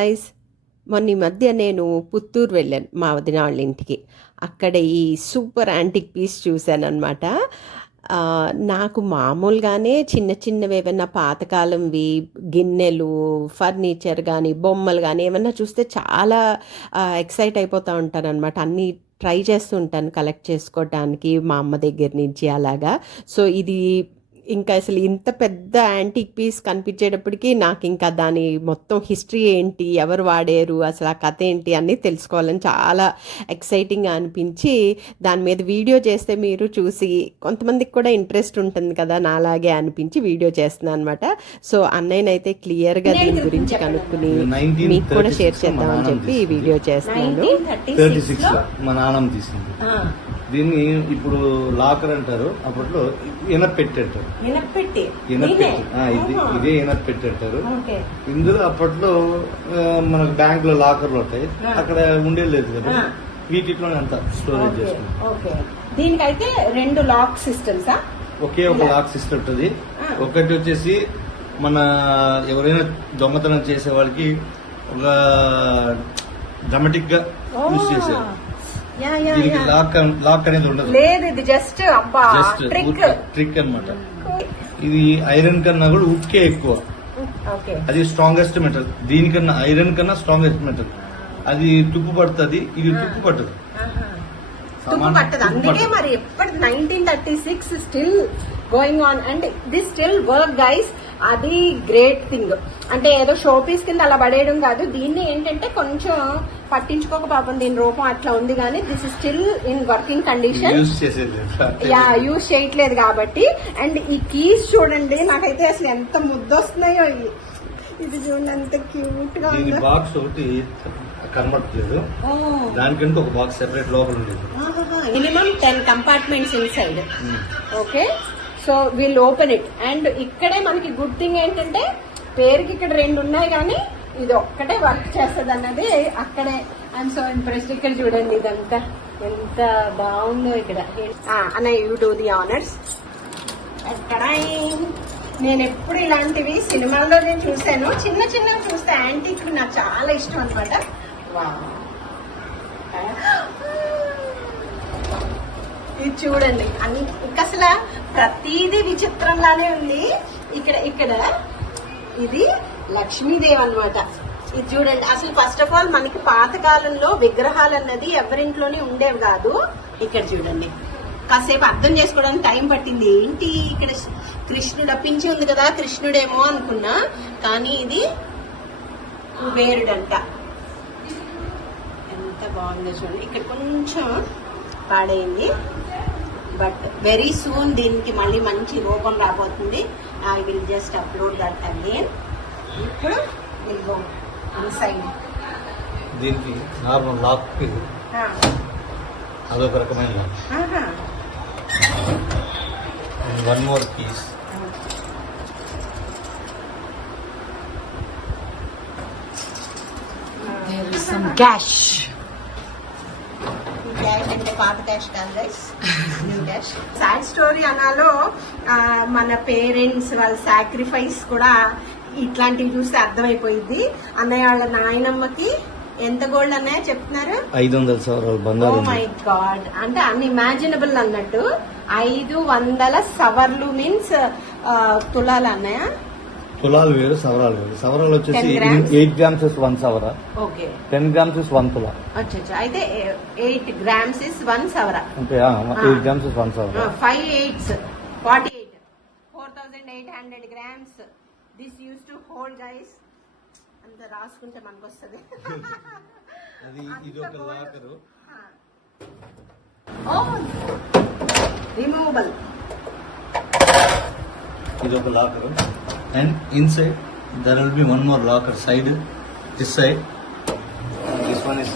Guys మొన్న ఈ మధ్య నేను పుత్తూరు వెళ్ళాను మా వదిన వాళ్ళ ఇంటికి. అక్కడ ఈ సూపర్ యాంటిక్ పీస్ చూశాను అనమాట నాకు మామూలుగానే చిన్న చిన్నవి ఏమైనా పాతకాలంవి గిన్నెలు ఫర్నిచర్ కానీ బొమ్మలు కానీ ఏమన్నా చూస్తే చాలా ఎక్సైట్ అయిపోతూ ఉంటాను అనమాట అన్నీ ట్రై చేస్తూ ఉంటాను కలెక్ట్ చేసుకోవడానికి మా అమ్మ దగ్గర నుంచి అలాగా. సో ఇది ఇంకా అసలు ఇంత పెద్ద యాంటిక్ పీస్ కనిపించేటప్పటికి నాకు ఇంకా దాని మొత్తం హిస్టరీ ఏంటి ఎవరు వాడారు అసలు ఆ కథ ఏంటి అన్నీ తెలుసుకోవాలని చాలా ఎక్సైటింగ్గా అనిపించి దాని మీద వీడియో చేస్తే మీరు చూసి కొంతమందికి కూడా ఇంట్రెస్ట్ ఉంటుంది కదా నాలాగే అనిపించి వీడియో చేస్తున్నాను అనమాట సో అన్నయ్యనైతే క్లియర్గా దీని గురించి కనుక్కుని మీకు కూడా షేర్ చేద్దామని చెప్పి ఈ వీడియో చేస్తున్నాను. మా నాన్నమ్మ దీన్ని ఇప్పుడు లాకర్ అంటారు. అప్పట్లో ఇనపెట్టి. అంటారు ఇనపెట్టి ఇది ఇదే ఇనపెట్టి అంటారు ఇందులో అప్పట్లో మనకు బ్యాంక్లో లాకర్లు ఉంటాయి. అక్కడ ఉండేది లేదు కదా. వీటిలోనే అంత స్టోరేజ్ చేసుకుంటాం దీనికైతే రెండు లాక్ సిస్టమ్సా? ఒకే ఒక లాక్ సిస్టమ్ ఉంటుంది. ఒకటి వచ్చేసి మన ఎవరైనా దొంగతనం చేసే వాళ్ళకి ఒక డ్రమాటిక్గా యూజ్ చేశారు. దీనికి లాక్ లాక్ అనేది ఉండదు. లేదు ఇది జస్ట్ అబ్బా జస్ట్ ట్రిక్ ట్రిక్ అన్నమాట. ఇది ఐరన్ కన్నా కూడా ఉక్కే ఎక్కువ. అది స్ట్రాంగెస్ట్ మెటల్ దీనికన్నా ఐరన్ కన్నా స్ట్రాంగెస్ట్ మెటల్ అది తుప్పు పడుతుంది ఇది తుప్పు పట్టదు. తుప్పు పట్టదు. అందుకే. మరి ఎప్పటి nineteen thirty six still going on and this still work guys అది గ్రేట్ థింగ్ అంటే ఏదో షో పీస్ కింద అలా పడేయడం కాదు. దీన్ని ఏంటంటే కొంచెం పట్టించుకోక పాపం దీని రూపం అట్లా ఉంది కానీ this still in working condition. Yeah use చేయట్లేదు కాబట్టి. అండ్ ఈ కీస్ చూడండి నాకైతే అసలు ఎంత ముద్దొస్తున్నాయో ఇవి. ఇది చూడండి ఎంత క్యూట్గా ఉందో. బాక్స్ ఒకటి కనబడట్లేదు. దానికంటే ఒక బాక్స్ సెపరేట్ లోపల ఉండేది. Minimum ten compartments inside okay so will open it and ఇక్కడే మనకి గుడ్ థింగ్ ఏంటంటే పేరుకి ఇక్కడ రెండు ఉన్నాయి కానీ ఇది ఒక్కటే వర్క్ చేస్తుంది అన్నది అక్కడే. ఐఎమ్ సో ఇంప్రెస్డ్ ఇక్కడ చూడండి ఇదంతా. ఎంత బాగుందో ఇక్కడ. అన్న యూ డూ ది ఆనర్స్ ఎక్కడ? నేను ఎప్పుడు ఇలాంటివి సినిమాల్లో నేను చూశాను. చిన్న చిన్నవి చూస్తే యాంటీక్ నాకు చాలా ఇష్టం అనమాట ఇది చూడండి. అన్ని ఇంకా అసలు ప్రతిదీ విచిత్రంలానే ఉంది. ఇక్కడ ఇక్కడ ఇది లక్ష్మీదేవి అన్నమాట. ఇది చూడండి అసలు ఫస్ట్ ఆఫ్ ఆల్ మనకి పాతకాలంలో విగ్రహాలు అన్నది ఎవరింట్లోనే ఉండేవి కాదు. ఇక్కడ చూడండి కాసేపు అర్థం చేసుకోవడానికి టైం పట్టింది. ఏంటి ఇక్కడ కృష్ణుడు అప్పించి ఉంది కదా కృష్ణుడేమో అనుకున్నా కానీ ఇది కుబేరుడంట. ఎంత బాగుందో చూడండి. ఇక్కడ కొంచెం పాడైంది. బట్ వెరీ సూన్ దీనికి మళ్ళీ మంచి రూపం రాబోతుంది. I will just upload that again ఇప్పుడు విల్ గో ఇన్సైడ్ దీనికి నార్మల్ లాక్ అదొక రకమైన one more piece sad story అనాలో మన పేరెంట్స్ వాళ్ళ సాక్రిఫైస్ కూడా ఇట్లాంటివి చూస్తే అర్థమైపోయింది అన్నయ్య వాళ్ళ నాయనమ్మకి ఎంత గోల్డ్ అన్నయ్య చెప్తున్నారు? ఐదు వందల సవరాలు బంగారం మై గాడ్ అంటే అన్ఇమాజినబుల్ అన్నట్టు. ఐదు వందల సవర్లు మీన్స్ తులాలు అన్నయ్య. తులాలు వేరు సవరాలు వేరు. సవరాలు వచ్చేసి 10 grams? Eight grams is one Savara. Okay ten grams is one తులా. అచ్చా అయితే ఎయిట్ గ్రామ్స్ ఇస్ వన్ సవర. అంటే eight grams is one Savara. Five eights forty eight four thousand eight hundred grams this used to hold guys అంత రాసుకుంటే మనకు వస్తుంది అది ఇది ఒక లాకరు. రిమూవబుల్ ఇది ఒక locker. And inside there will be one more locker side this side this one is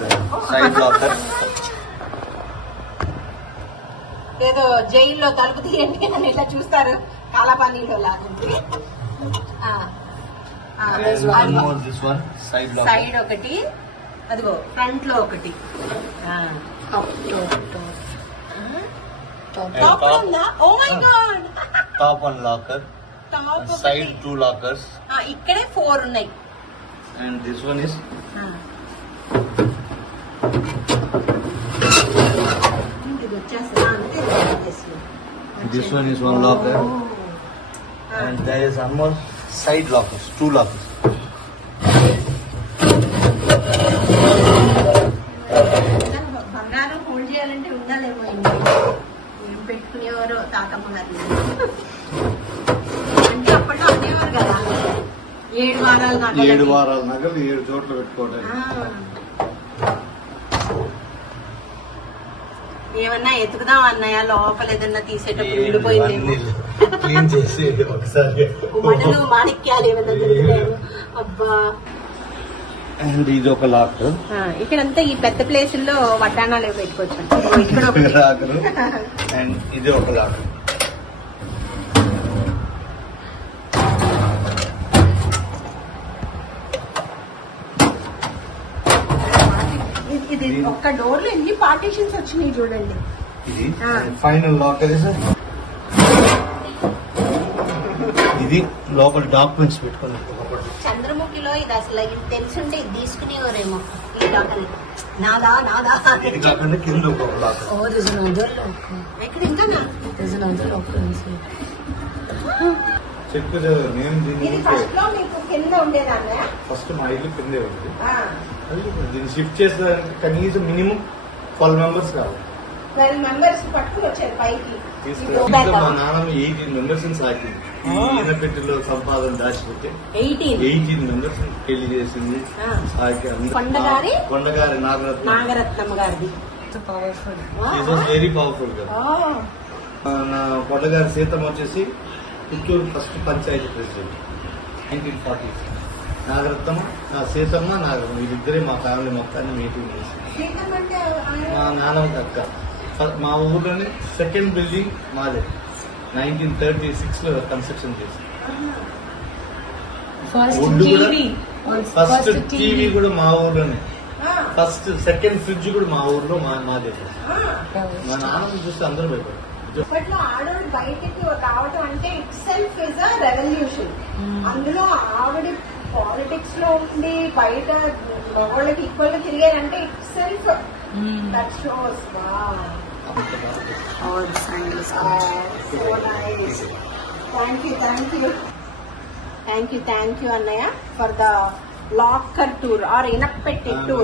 side locker ఏదో జైల్లో తలుపు తీయండి అని ఇలా చూస్తారు. కాలాపానీలో లాగుంది. సైడ్ ఒకటి అదిగో ఫ్రంట్లో ఒకటి. Top one locker side two lockers ఇక్కడే ఫోర్ ఉన్నాయి. Is? ఇది వచ్చేస్తా అంతే this one is one locker. And there is one more side lockers, two lockers. బంగారం హోల్డ్ చేయాలంటే ఉండాలేమో ఇంట్లో. ఏం పెట్టుకునేవారో తాతమ్మ గారు అంటే అప్పట్లో అనేవారు కదా ఏడు వారాలు నగలకి. ఏడు వారాల నగలు ఏడు చోట్ల పెట్టుకోవడానికి ఏమన్నా ఎతుకుదాం అన్నయ్య లోపల ఏదన్నా తీసేటప్పుడు ఉండిపోయిందేమో క్లీన్ చేసి ఒకసారి మడలు మాణిక్యాలు ఏమన్నా అబ్బా. అండ్ ఇది ఒక లాక్. ఇక్కడంతా ఈ పెద్ద ప్లేసుల్లో వడ్డానాలు ఏవో పెట్టుకోవచ్చు. ఇక్కడ ఒకటి. అండ్ ఇది ఒక లాక్. ఇది- ఒక్క డోర్లో ఎన్ని పార్టీషన్స్ వచ్చినాయి చూడండి. ఇది. ఫైనల్ లాకర్ ఇది లోపల డాక్యుమెంట్స్ పెట్టుకుని చంద్రముఖిలో ఇది అసలు తెలుసుంటే ఇది తీసుకునేవారేమో ఈ డాక్టర్ నాదా నాదా. కింద locker. ఇక్కడ ఇంకా. చెక్ నేను ఫస్ట్లో మీకు కింద ఉండేదాన్న? ఫస్ట్ మా ఇల్లు కిందే ఉంది. దీన్ని షిఫ్ట్ చేసేదానికి కనీసం మినిమం ట్వెల్వ్ మెంబర్స్ కావాలి. ట్వెల్వ్ మెంబర్స్ పట్టుకుని వచ్చారు పైకి. మా నాన్నమ్మ ఎయిటీన్ మెంబర్స్ సాకింది ఈనపెట్టిలో సంపాదన దాచిపెట్టి ఎయిటీన్ మెంబర్స్ పెళ్ళి చేసింది. ఆ. సాకి కొండగారి? కొండగారి నాగరత్న. నాగరత్నమ్మ గారిది. powerful. వెరీ పవర్ఫుల్ ఆ, నా కొండగారి సీతమ్మ వచ్చేసి Puttur first panchayat president nineteen forty Nagarathnamma నా సీతమ్మ నాగరత్న వీళ్ళిద్దరే మా ఫ్యామిలీ మొత్తాన్ని మీటింగ్ చేసి అంటే మా నాన్నమ్మ అక్క. మా ఊర్లోనే సెకండ్ బిల్డింగ్ మాదే. నైన్టీన్ థర్టీ సిక్స్లో కన్స్ట్రక్షన్ చేసి. First TV. కూడా మా ఊర్లోనే. ఫస్ట్ సెకండ్ ఫ్రిడ్జ్ కూడా మా ఊర్లో మా మాదే. మా నాన్నమ్మ చూస్తే అందరూ భయపడారు అప్పట్లో బయటికి రావడం అంటే itself is a revolution. అందులో ఆవిడ పాలిటిక్స్లో ఉండి బయట మగవాళ్ళకి ఈక్వల్గా తిరిగారంటే itself that shows thank you thank you thank you thank you అన్నయ్య for the locker tour or ఇనప్పెట్టి tour